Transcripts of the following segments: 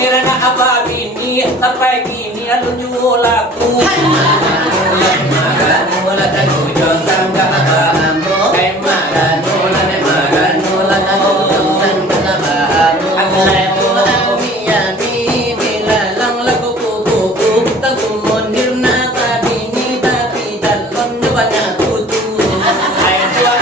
Nirana apa bini sampai kini alun laku. Mula tahu jong sangka ambo. Kai marano la ne marano la tahu jong sangka ambo. Akalai mula ami bila lang laku kuku. Tahu monir na bini tapi dalon banyak kutu. Ai tua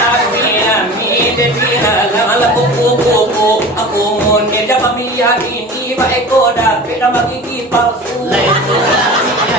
ami devi halang laku kuku. Aku monir dapat miya bini ba ekoda kita magigi palsu. Assalamualaikum warahmatullahi wabarakatuh.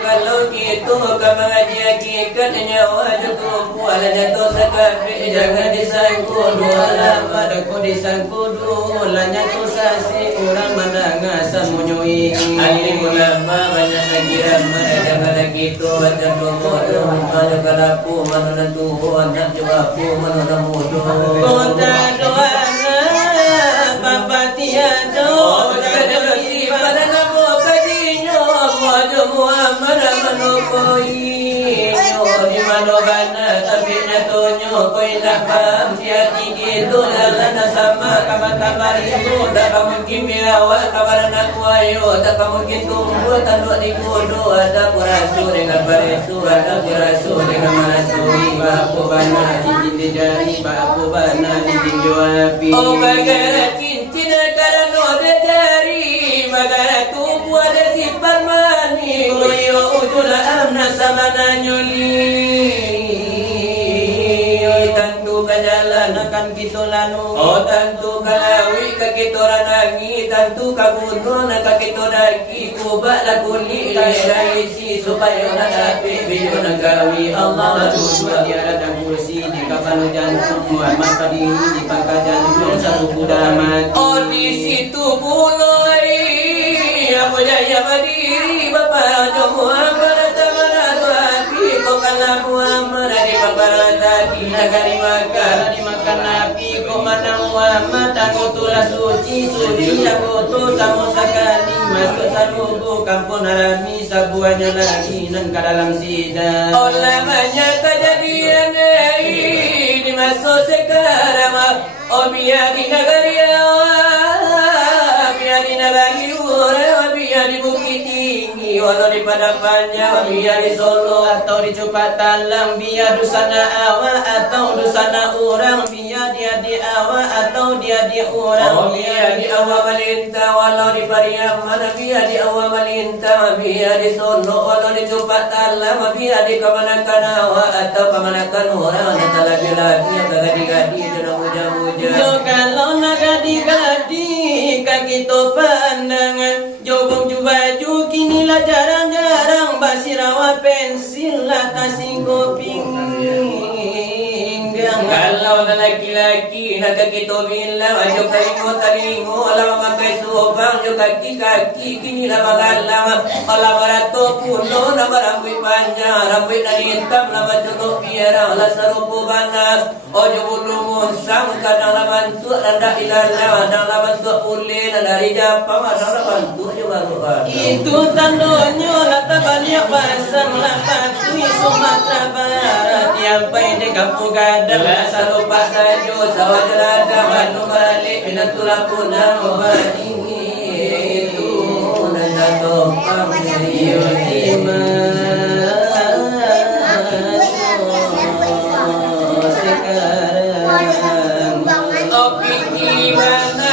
Kalau gitu kemengajian kita nyawa jatuh puala jatuh sekapi jangan disangkudu alamat aku disangkudu lanya tu sasi orang mandang samunyui ali ulama banyak sekira mana jangan gitu macam bodoh mana kalapu mana nantu anak jawabu mana namudu kota doa bapa tiada pada namo kadinyo Muhammad manukoi di manogana tapi natonyo koi nakam dia tinggi tu dalam sama kabar itu tak mungkin miawa kabar anak wayo tak mungkin tunggu tanduk di kudu ada kurasu dengan barisu ada kurasu dengan marasui bapu bana di jari bapu bana di tinju api oh bagara cincin karena dari bagara tubuh ada sifat mani koyo ujula amna sama nanyoli tentu kajalan akan kita lanu oh tentu kalawi ka kita ranangi tentu kabuno na ka kita daki kubak lakuli ilaisi supaya nadapi video nagawi Allah dua tiada dan kursi di kapal jantung Muhammad tadi di pakajan satu kuda mati oh di situ buloi aku jaya berdiri Bapak Muhammad tamana hati kau kalah Muhammad di paparan tadi negari makan Nabi kau mana Muhammad aku tulah suci aku tu sama sekali masuk saluku kampung Arami sabuannya lagi nan ke dalam sidang oh lamanya kejadian di masuk sekarang oh biar di negeri biar di negeri biar di Bukit Tinggi walau di Padapannya biar di Solo atau di Cepat Talang biar di sana awak atau di sana orang biar dia di awak atau dia di orang oh biar di awak Malintah walau di Pariaman biar di awak Malintah biar di Solo walau di Cepat Talang biar di Kemanakan awak atau Kemanakan orang atau lagi-lagi yang gadi-gadi dan muja-muja kalau nak gadi-gadi kaki tu pandangan jobong baju kinilah jarang-jarang basirawa pensil lah kasih kuping Kalau laki-laki nak kita bilang aja telingo kalau makai subang jo kaki kini lah bagalang kalau barato puno na barambui panjang rambut dari hitam lah bacot biara lah sarupu banas ojo bulu musang kadang lah bantu rendah ilalah kadang lah bantu ulin dari Jepang kadang lah bantu jo baru itu tandanya lah banyak pasang lah patuhi Sumatera Barat yang pede kampung gadang selalu pasajo sawadara manu balik binatulah pulang ini itu nanda topang yima sekarang opi gimana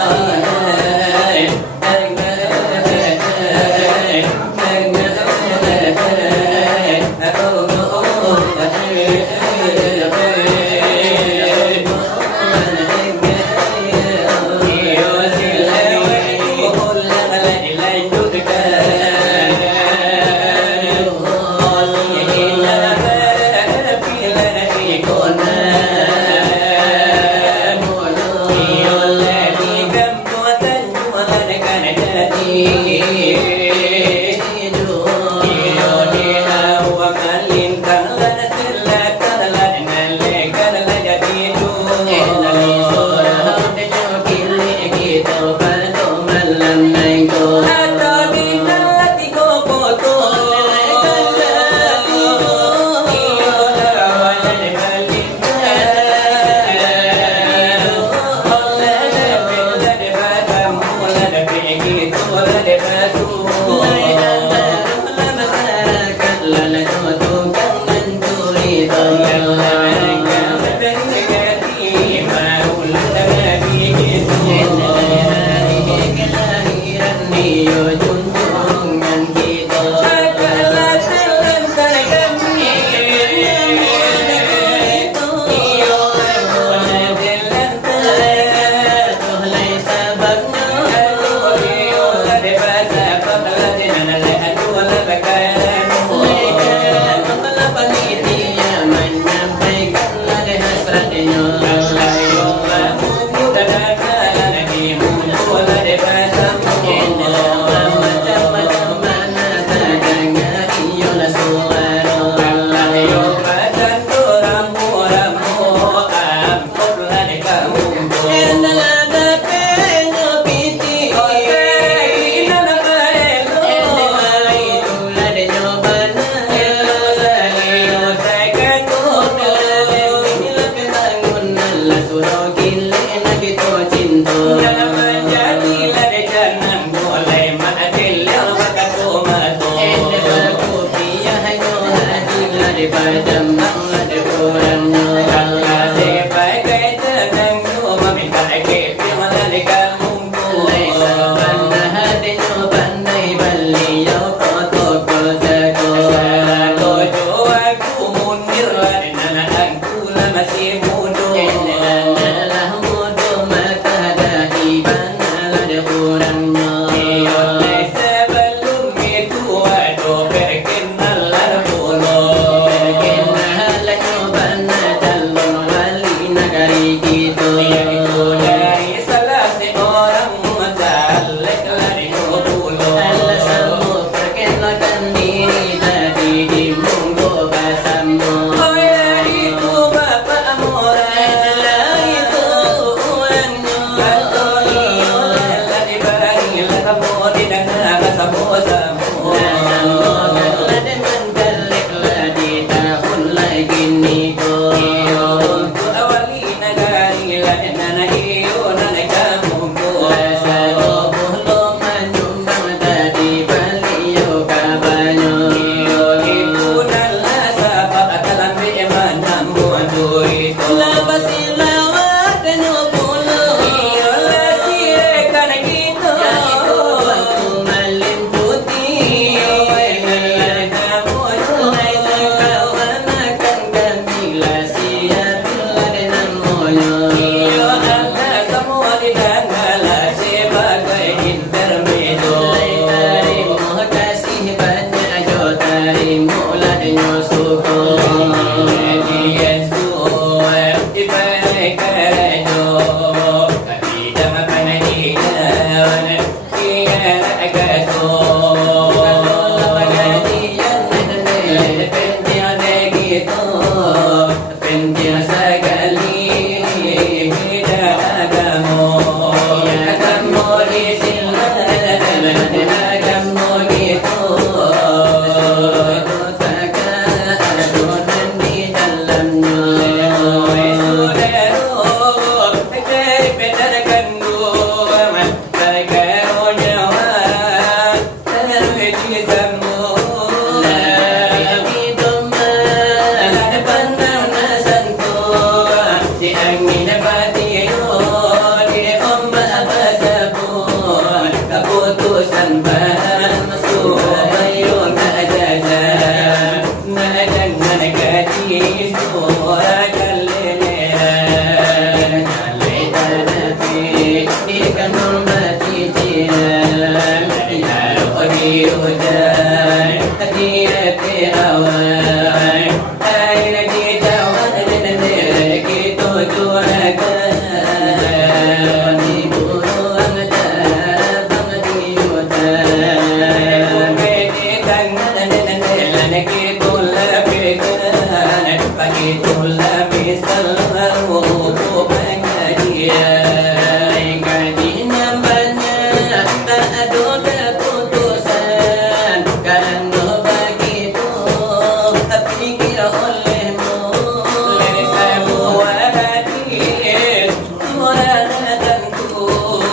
Hãy subscribe cho kênh Ghiền Mì Gõ để không bỏ lỡ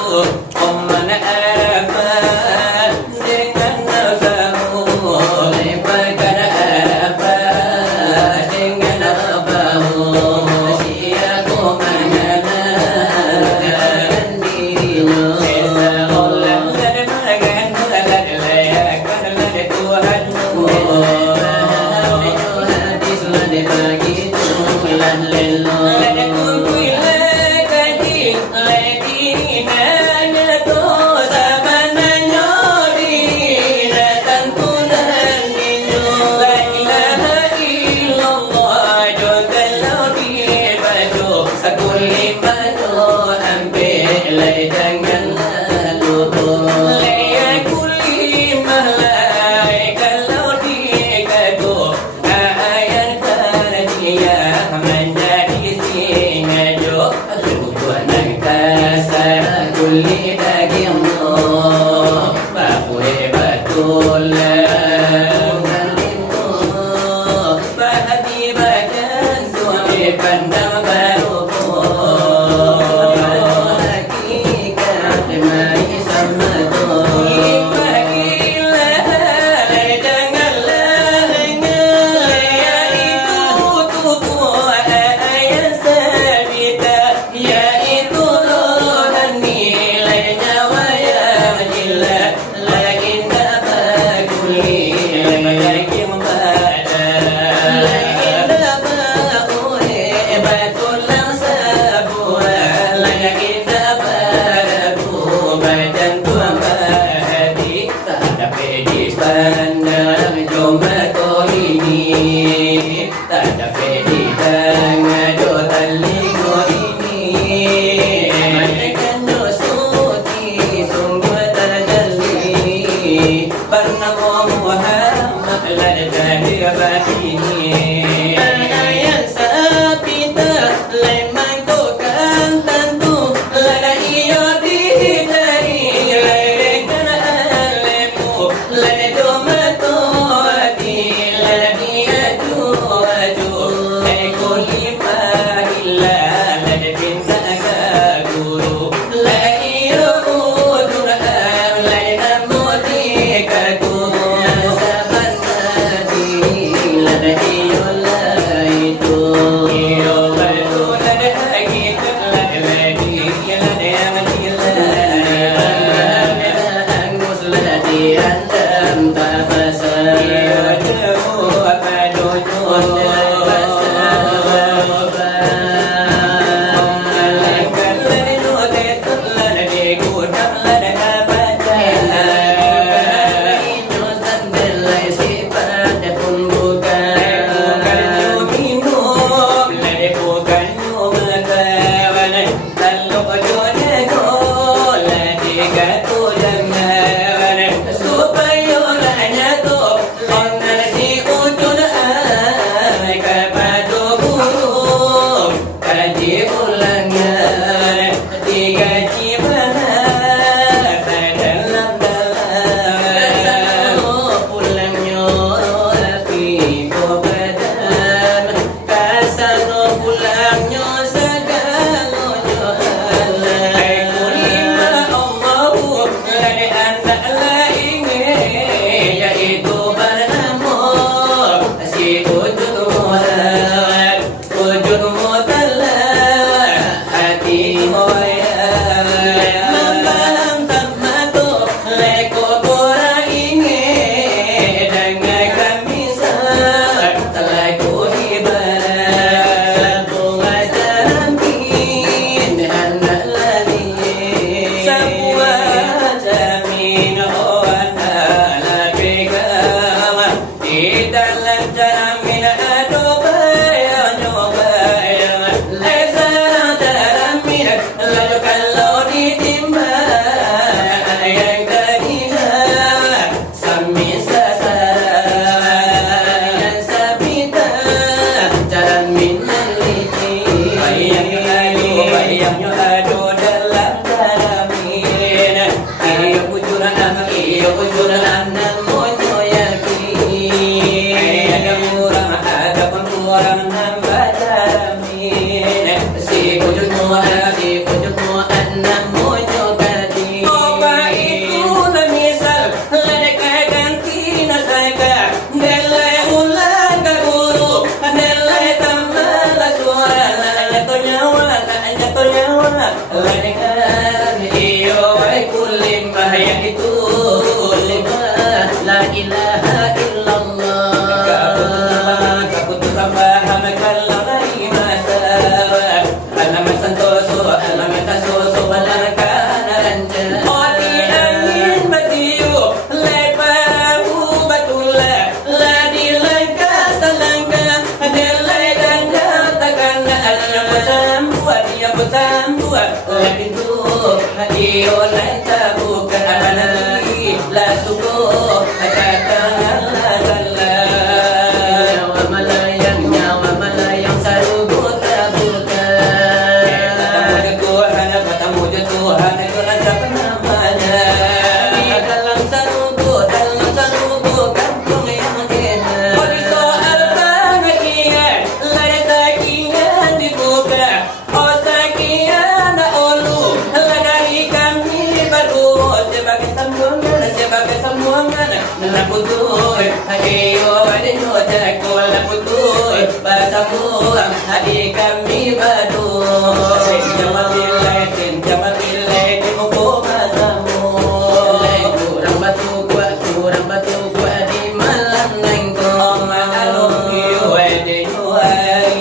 Omana harapan dengan nafsamu lepaskan harapan dengan apamu siapa mengenalkan dirinya seolah ada makan ada layakan ada Tuhanmu hadis ada begitu lan lelo ada kumpul kaji ledina nyato sabananya dina tantunan ninyo la ilaha illallah jogallo di baju sakuli baju ampe lai jangan lupa laya kuli mahlai kalau di kado ayan dia menjadi singa jo kebutuhan yang kasar kuli dagingmu bahu betul bahati badan suami pandang baru hakikat mai sama pandang cuma ini tak ada pedi tengah do talingo ini mereka do suci sungguh terjali pernah Muhammad lada jadi batini ayat sapita lemang tokan tentu lada iyo ditari lekan alemu lada Tiga cibahan yaitu la ilaha illallah keputusan paham kalau lagi masalah alam santoso alam tasoso balarakan rancan odi angin batiyu lepahu batula la dilangka salangka delai dan takkan alam besambuat dia besambuat lakin tu iyo lai tabukan anani la suko katakan nyawa melayang sarugo tabukan katamu jatuhan itu lancar namanya di dalam sarugo kampung yang kena di soal tanah ingat lai sakingan dibuka oh sakingan olu lagari kami baru sebagai sambungan naputuh ayo adenyo jakol naputuh pasambung adik kami baru jamatilai di muko masamu kurang batu gua di malam nengko makalung iyo adenyo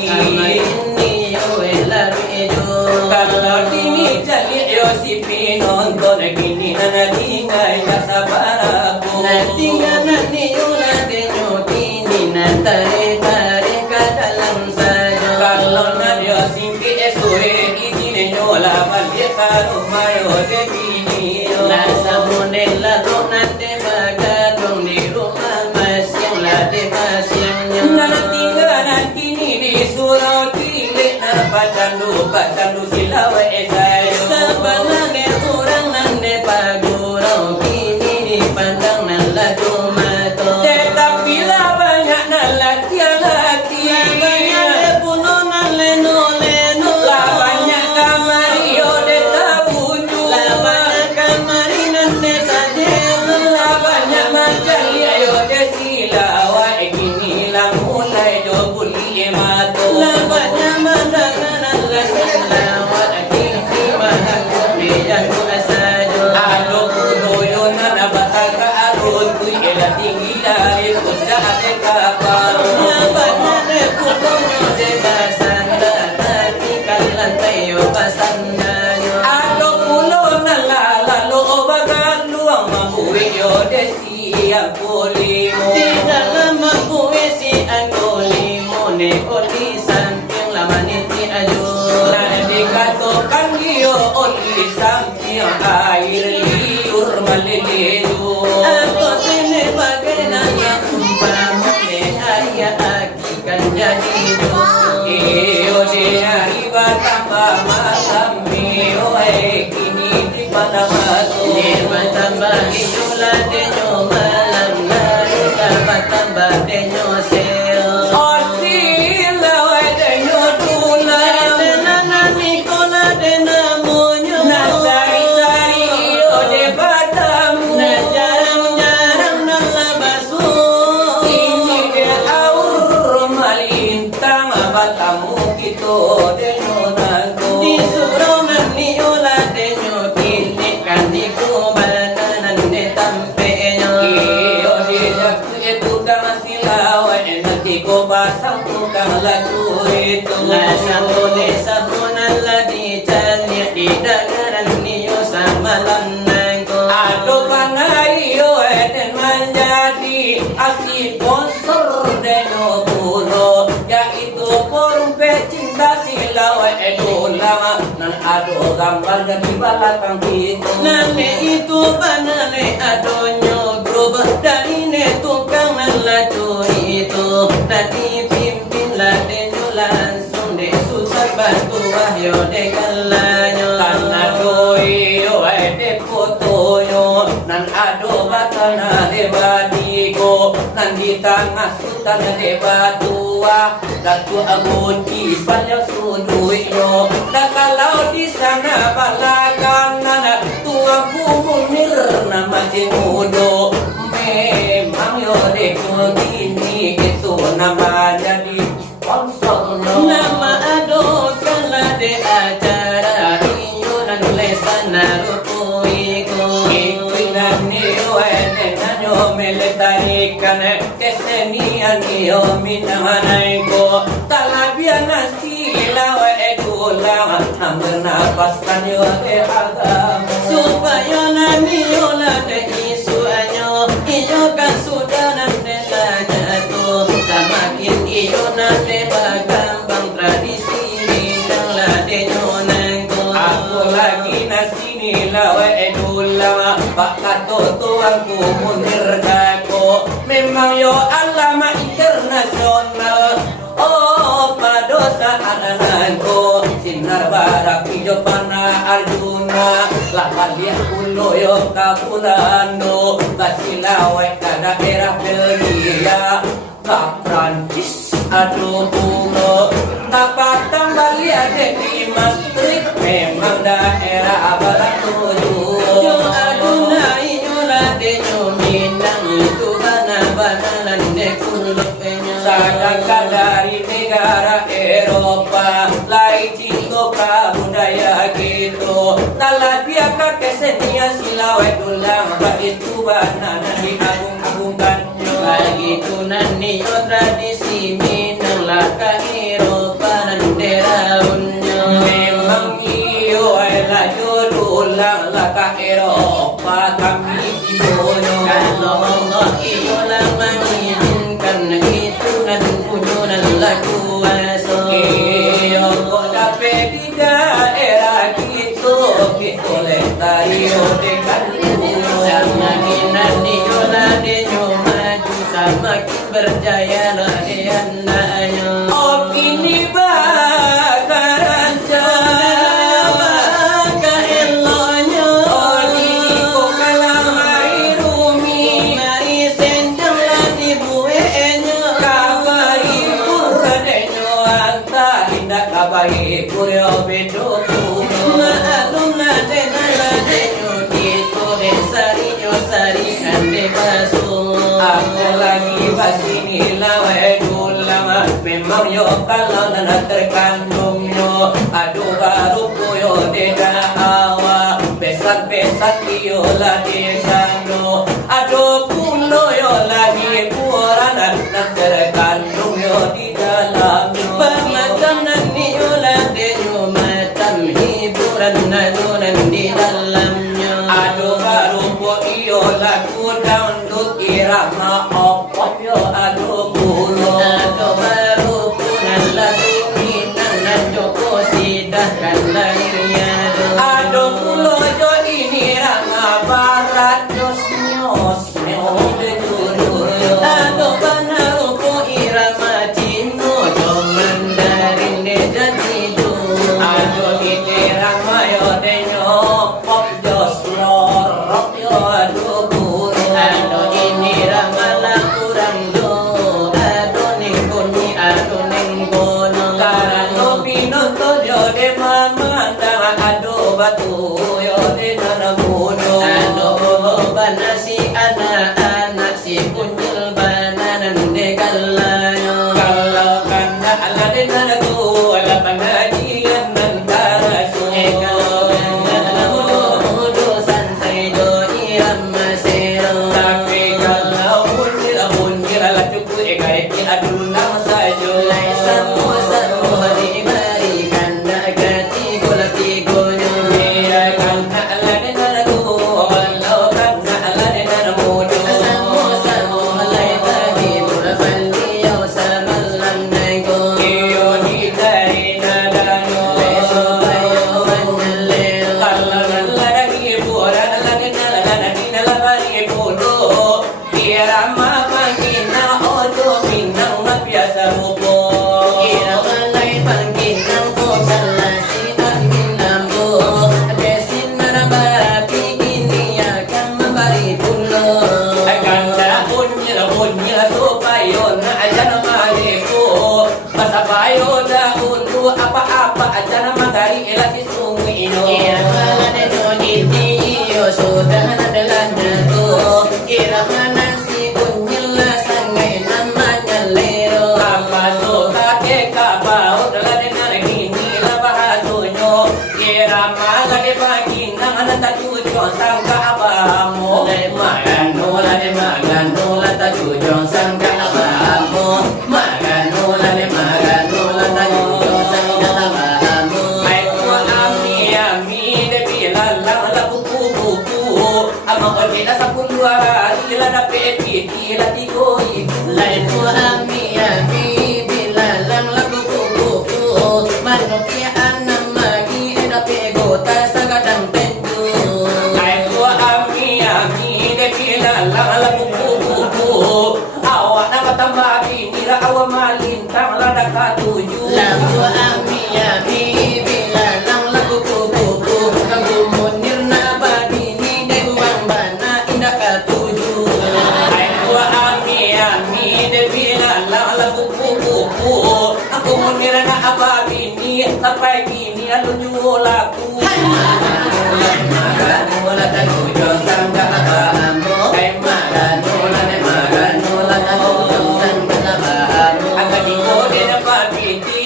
sama ini yo lalu ejo kalau dini jali yo si pinonton kini tinggal sabaraku tinggal niyo nadenyo kini tare ka dalam saja kalau nadio singki esure ini nyola balik karo mayo de pinio la samonela ronate bagadong di rumah masyang la de masyangnya nanti ni di surau kile na pacandu silawa esayo sabanage orang nande pagurau kini dipandang nala tomato tetapi lah banyak nala laki banyak puno nale no lah banyak kamario de tabuju lah banyak kamari nande tajel lah banyak majali ayo de silawa kini lah mulai do buli mato lah banyak mandana nala silawa kini mahaku dijago asajo ado kudoyo nana bataka arun kui ela tinggi dari kota de kapal banyak kudoyo de basanda tapi kalan tayo basanda ado pulo nala lalu obagan luang mampuwe yo de siang polimo tidak lama kuwe si angolimo ne oli samping lama niti ajo nadi katokan yo oli samping air liur malelejo aku sini bagai nanya umpama ne ayah akikan jadi iyo de ariba tambah malam mio kini di mana matu tambah ijola de nyo malam lari tambah de nyo seo osila wa de nyo dula de nana nikola de namonyo na sari iyo de batamu na jarang nala basu ini de aur malintang batamu kito de nyo nago di surau naniola de nyo kini kan di kubanan de tampe nyo iyo de itu kang silawa nanti ko basang tukang lagu itu sabunan lagi cani di dagaran niyo sama lanangko aduh panayo eden menjadi asli sponsor deno pulo yaitu porumpe cinta silawa lama nan aduh gambar jadi balakang itu nane itu panane adonyo groba dari ne tukang nalaju itu tadi pimpin ladenyo langsung de susah bantu wahyo de kalanyo karena doyo de fotoyo nan ado batana de badiko nan di tengah sultan de batua datu amunci banyak suduyo dan kalau di sana balakan nana tua bumunir nama si mudo memang yo de begini itu nama jadi sponsor nama ado kala de acara iyo nan lesan narupuiko niyo nanyo militarikan kesenian niyo minahanay ko talabian na sila edulang nang bernapas kanyo agam supaya na niyo lade isu anyo iyo kan sudah nandelanya to samakin iyo nande bagambang tradisi minang lade nyo nangko ako lagi na sinilaw edulang pakatotuan ko munir ko memang yo alama internasional oh padosa anananko sinar barak ijo pana arjuna lakalia ulo yo kapulano basilawai ka daerah Belgia ka Prancis aduh puno tapatang Bali ada di Maastricht memang daerah abad tujuh yo aduna iyo lade nyo minang itu bana-bana lande kulupenya sadaka dari negara Eropa lai cinta budaya gitu talabia kesenia silawai tulang itu banana diagung-agungkan begitu nani yo tradisi minang laka Eropa nanderaunnya memang iyo la jodolang laka Eropa kami ibono kalau Allah iyo lang mengizinkan itu nan punyunan laku aso iyo kok dapat di daerah gitu oleh tayo dekat sama kinani yo lade nyo maju semakin berjaya lade anaknya oh ini bakaran baik kuryo bedo maalum nade nade nyudi tore sari yo sari kande baso aku lagi basini lawe dulama memang yo kalau nana terkandung yo aduh baru yo deda awa besak-besak yo la desano aduh pulo yo lagi puarana nan terkandung yo di dalam pemacam nani hiburan di dalamnya aduh baru po iyo lagu dangdut irama opop yo aduh pulo aduh baru punan lagu minang dan joko sidahkan lahirnya aduh pulo yo ini rama barat nyos nyos meode jujur aduh banaru po irama cino joman dari nejati aduh ini ramayo denyo pop jos lorok yo aduh guru aduh ini ramala kurang do aduh ningkoni aduh ningkono karano pinonton yo de mamandang aduh batu yo de nanamuno aduh banasi anak-anak si punjul bananan de kalayo kalau kanda ala de nanaku ala panajian apa-apa aja nama dari elasi sungai ino kira de jodi yo sudah adalah nado kira mana si Amang odi na sa pulwa ila na peti ila tigoy Lain ko ami bilalang lagu kuku manukiaan na magi eda pegota sa gadang tendu. ay ko ami de pila la buku awak na matamagi nila awa malintang la nakatuju Lagu ami bilalang lagu kuku kagumunir na badini dewang bana indah katuju. ay ko ami de pila la buku aku munira na ababini sampai kini alunyu laku Mula tayo sangga abamo kay maganola ne maganola tayo sangga abamo. Akadiko din na pagiti,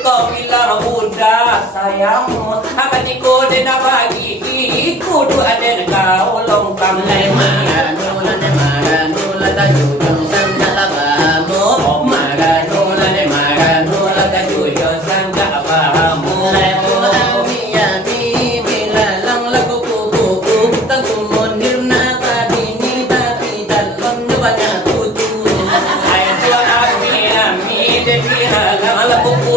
kau bilang muda sayangmu. Akadiko din na pagiti, kudu ada kau longkang Kay maganola ne maganola tayo sangga abamo. Maganola ne maganola tayo sangga abamo. Layo ami bilalang lagu kuku tagumunir na kabini tapi dalon banyak tuju. Ay tua ami de pira la buku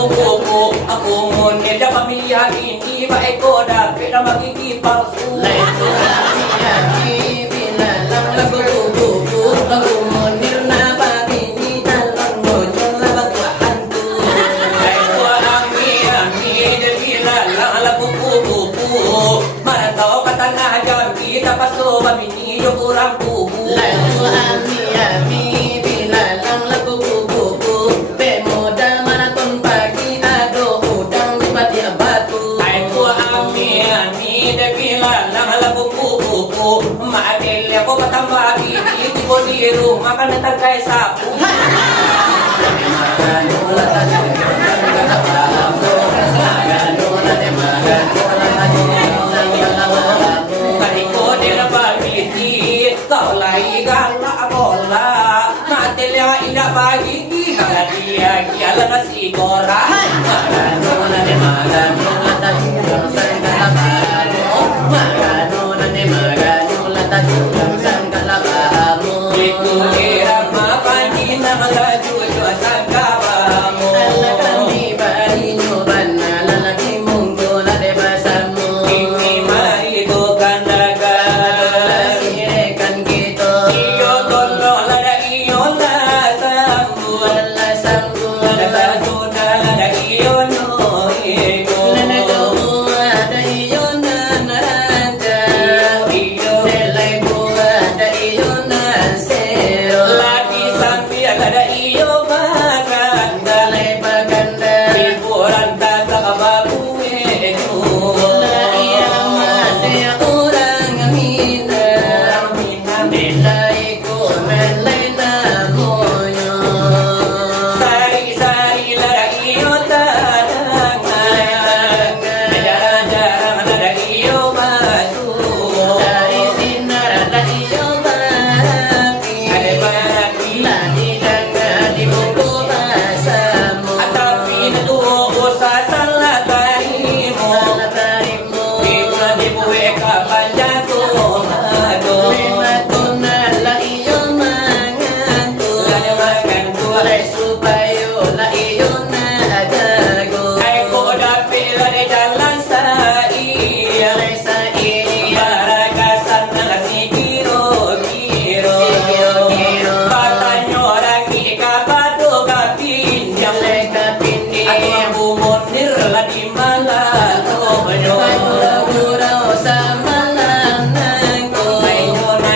aku munir da pamilya ini baik koda kita magigi palsu. Laito ami bilalang lagu kuku tagumunir na kabini dalon bojong labag hantu. Ay tua ami de pira la buku Manatau kata ngajar kita paso pamini yo kurang kubu. Laito ami bilalang lagu kuku pemuda maraton pagi ado udang lipat di batu. Ay ko ami de pila lang labu kuku maadil ko patambagi di ko di rumah kan tagay sapu. Maganola tayo sangga abamo. Maganola ne maganola tayo sangga abamo. Kani ko de na pamiti kau lai gala bola maadil ya ina bagi kala dia kiala nasi gora. Maganola ne maganola tayo sangga abamo. Maganola ne maganola tayo sangga abamo. Itu irama panina laju sangkabamu. Kami bayi nyoban lalaki munggo la de basamu. Ini mari tu kandaga. Sirekan gitu. Iyo tolo lada iyo la sambu. Wala sambu. Lada suda lada iyo no ego. Lana gawa ada iyo na naraja. Iyo Nelay buwa ada iyo na seo. lagi sambil lada iyo maganda. Dalay paganda. Hiburan tatak babu enu. La irama de orang mina. Nilai ko melay na moyo. Sari lada iyo tadangan. Jarang lada iyo masuk. Dari sinar la iyo barapi. Ada bagi Lagi danga di buku bahasamu. tapi natuo sa salah tarimu. Salah tarimu. Di buwe kapan jatuh mado. Lima tunan la iyo mangaku. Lada makan tua. Mulai supayo la iyo na adago. Ay ko dapat lada jalan sa iya. Mulai sa iya. Baragasan na si kiro. Kiro. Patanyo ragi kapado kapinjam. Mulai kapindi. Ako ang bumonir la di malalo banyo. Gurau-gurau sa malanang ko. Ay ko na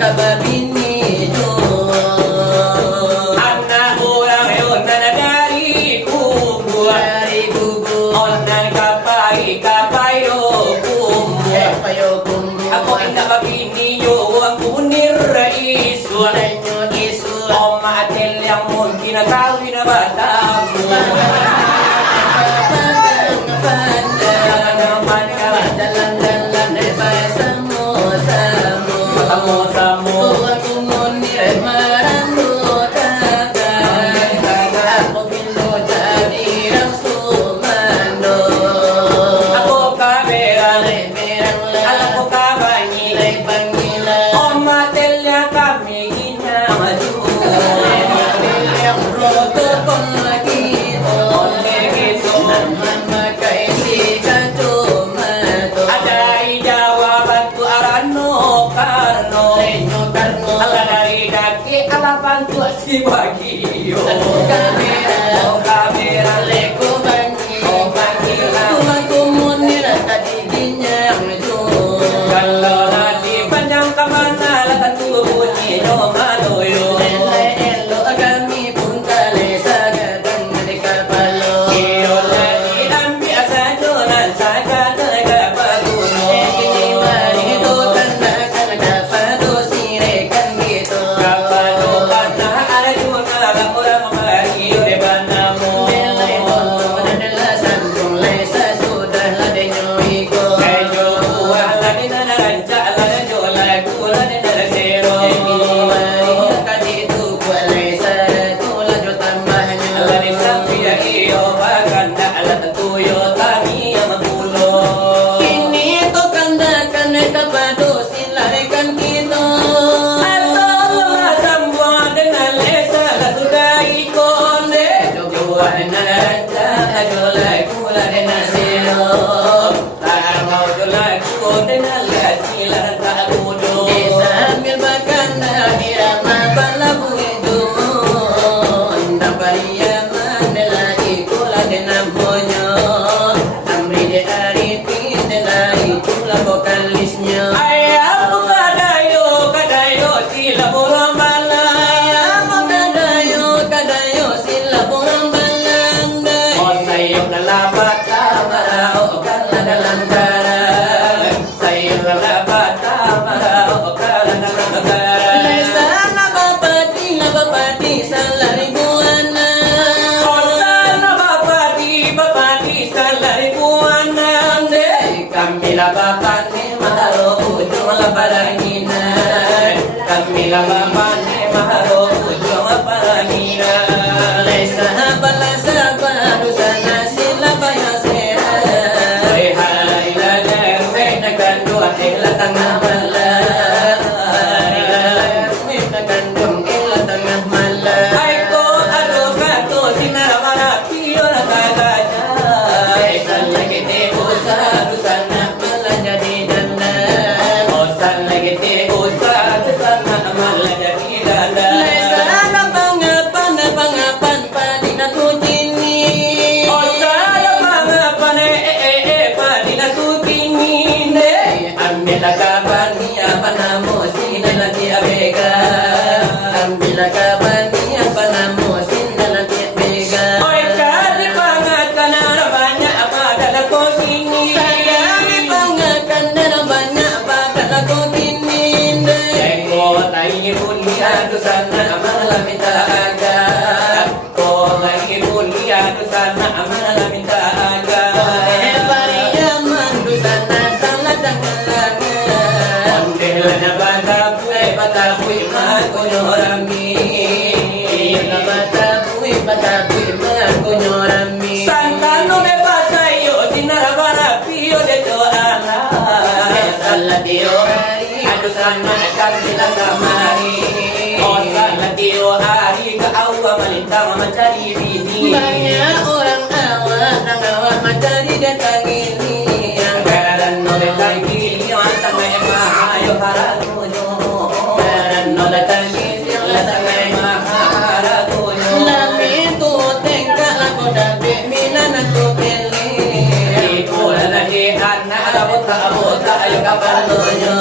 kababini anak orang yun na dari kubur dari gugu onan kapayo kubur payo kumbu ako inda mabini yo ang kunir isu Walenyo isu o maatel yang mun kinakawin na bata mo Dalan-dalan samo-samo Aku ngunir marano takay Ako pilo jadi rangsumano ako kamera Leberang alam ko lang kabanyi Lebangila o maatel yang kami ginamadu Yang roto kon lagi oleh gitu Naman makaisi katumato adai jawaban tu arano karno Lenyo karno ala dari daki alapan tu si bagio Kamera o kamera Leko banyi o bagila Kumakumunir kadidinya kalau nanti panjang kemana lakan tu bunyi no manoyo Lele elo agami puntale sagadang dekapalo iyo lagi ambi asa jonan saja tega paguno Kini mari itu tanda kapado sirekan gitu kapano kana ada juna bang orang bagio de banamo Lele bondo menela sandung lesa sudah ladenyo iko kayo wala ni na ranca ala jola kula ni na zero Kini mari kaditu lesa tula jo tambahnya ala ni sampia iyo baganda ala tuyo kami yang magulo Kini to kanda kane kapado silarikan kita Allah semua dengan lesa sudah ikonde jual naraja jola kula dengan zero tak mau jola kula dengan lasilan tak kudo Sambil bakanda irama palabu itu Undang pariyaman nela ikula denam honyo Amri de arifin nela ikula vokalisnya ayam kadayo sila burung balai Kadayo sila burang balandai oh sayang lalapat tamarao kala dalam karang sayang lalapat tamarao kala dalam karang Lesa nabapati salari buana Osana bapati salari buana kami la bapane mahalo ujung la parangina kami la bapane mahalo ujung la parangina Lesa balasa badusana sila bayasera hai hai la derme nakan dua la tengah malam Minta kandung ila tengah malam hai ko ado kato sinar mana pio la kagaja Lesan lagi usah dusana malah jadi dandan osan lagi te usah sana malah jadi dada Lesa pangapan padina tujini osana pangapan padina tutini Ambil kapan niya panamo sinalati abega Ambil kapan niya panamo sinalati abega oi kali pangatkan banyak pada ko sini Sayang pangakan dan banyak pada ko kininde ko tai bulia dusana malah minta aga ko tai bulia dusana malah minta aga Pariyaman dusana taladang kalangan ondela na batapuy makonyorami Batapuy makunyorami Santano me pasayo sinarabara pio de toana Salatio Aduh sana kambila kamari Oh salatio hari ke awal melintang mencari bini Banyak orang awak nang awak mencari datang ini Yang Karan nole tangi Mantang me mahayo haratunyo karan nolak tangis yang latang ay haratunyo Lami tu tengka laku dabi minan aku beli Ito na di anak abot ayo kapatunyo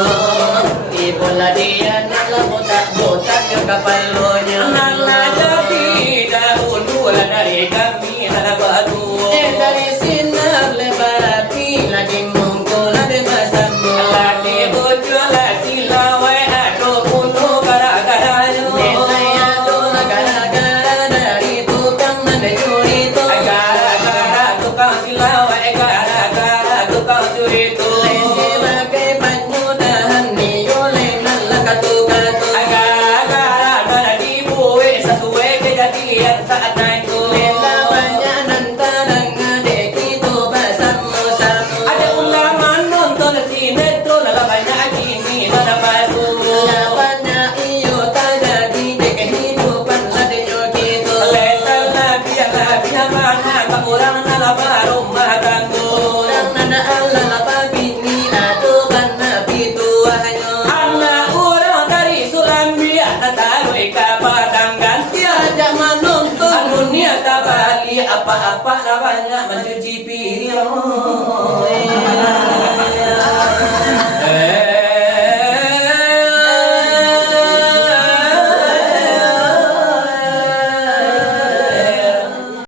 Ibu lagi Iya nala botak-botak yang kapalonya. Nala jadi dahulu dari kami nala batu. Dari sinar lebati lagi mungkul ada basamu. Lagi bocor lagi lawai atau bunuh gara-garanya. Saya doa gara-gara dari tukang mencuri itu. Gara-gara tukang silawai, gara-gara tukang curi itu. Sebagai penyudahan dioleh nala katu-katu. Gara-gara mana dibuat sesuai kejadian saat itu. Lawannya nantarang adek itu basamu-samu. Ada undangan nonton sinetron lawannya gini mana masuk. Lawannya iyo terjadi di kehidupan ladeyo gitu. Letal lebih mana tak orang nala baru matangu. Orang nana Allah pabini adukan nabi tuahanyo. Anak orang dari Sulambia taruh kapadang ganti. Ajak menonton Dunia tak bali apa-apa lawannya mencuci piring.